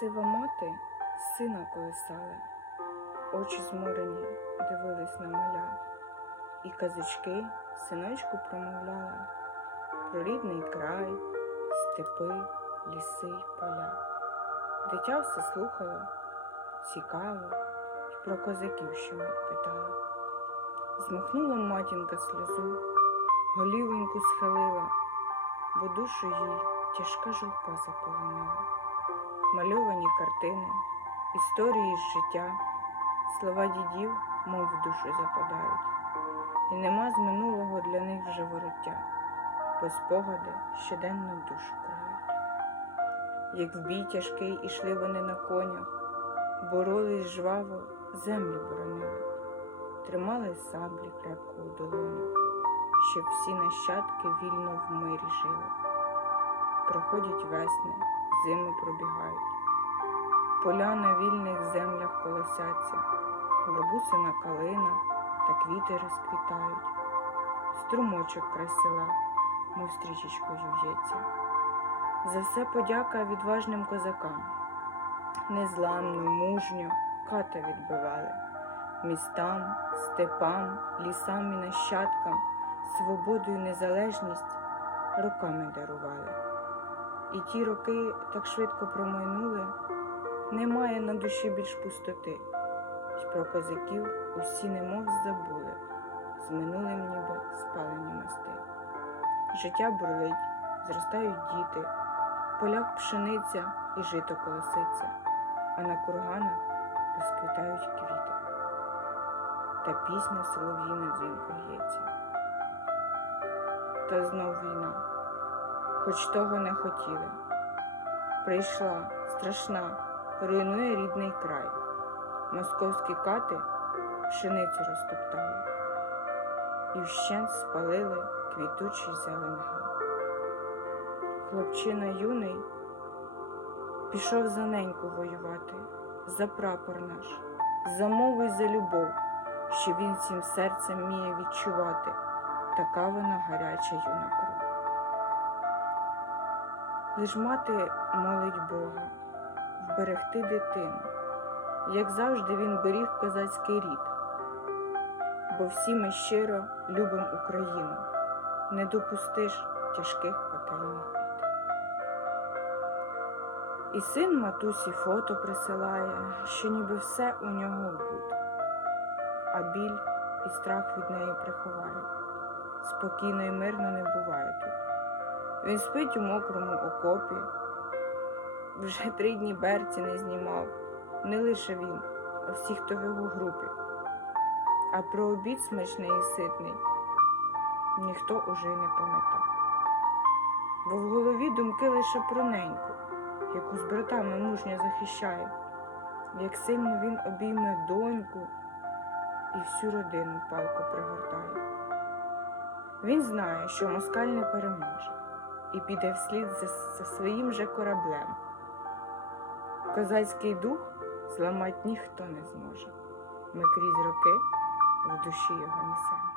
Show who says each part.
Speaker 1: Сива мати сина колисала, очі зморені дивились на маля, і казочки синочку промовляла про рідний край, степи, ліси й поля. Дитя все слухало, цікаво, і про козаків щомить питала. Змахнула матінка сльозу, голівоньку схилила, бо душу їй тяжка журба заполонила. Мальовані картини, історії з життя, слова дідів, мов в душу западають, і нема з минулого для них вже вороття, бо спогади щоденно в душу крають. Як в бій тяжкий ішли вони на конях, боролись жваво, землю боронили, тримали саблі крепко у долонях, щоб всі нащадки вільно в мирі жили. Проходять весни, зими пробігають. Поля на вільних землях колосяться, бабусина калина та квіти розквітають. Струмочок край села, мов стрічечкою в'ється. За все подяка відважним козакам. Незламно, мужньо ката відбивали. Містам, степам, лісам і нащадкам свободу і незалежність роками дарували. І ті роки так швидко промайнули, немає на душі більш пустоти, й про козаків усі немов забули, з минулим ніби спалені мости. Життя бурлить, зростають діти, полях пшениця і жито колоситься, а на курганах розквітають квіти. Та пісня солов'їна дзвінко лється. Та знов війна хоч того не хотіли. Прийшла страшна, руйнує рідний край. Московські кати пшеницю розтоптали і вщент спалили квітучий зелень. Хлопчина юний пішов за неньку воювати, за прапор наш, за мову й за любов, що він всім серцем вміє відчувати, така вона гаряча юна кров. Лиш мати молить Бога вберегти дитину, як завжди він беріг козацький рід, бо всі ми щиро любимо Україну, не допустиш тяжких пекельних бід. І син матусі фото присилає, що ніби все у нього буде, а біль і страх від неї приховає. Спокійно і мирно не буває тут. Він спить у мокрому окопі, вже три дні берці не знімав, не лише він, а всі, хто в його групі. А про обід смачний і ситний ніхто уже й не пам'ятав. Бо в голові думки лише про неньку, яку з братами мужньо захищає, як сильно він обійме доньку і всю родину палко пригортає. Він знає, що москаль не переможе і піде вслід за, за своїм же кораблем. Козацький дух зламать ніхто не зможе. Ми крізь роки в душі його несемо.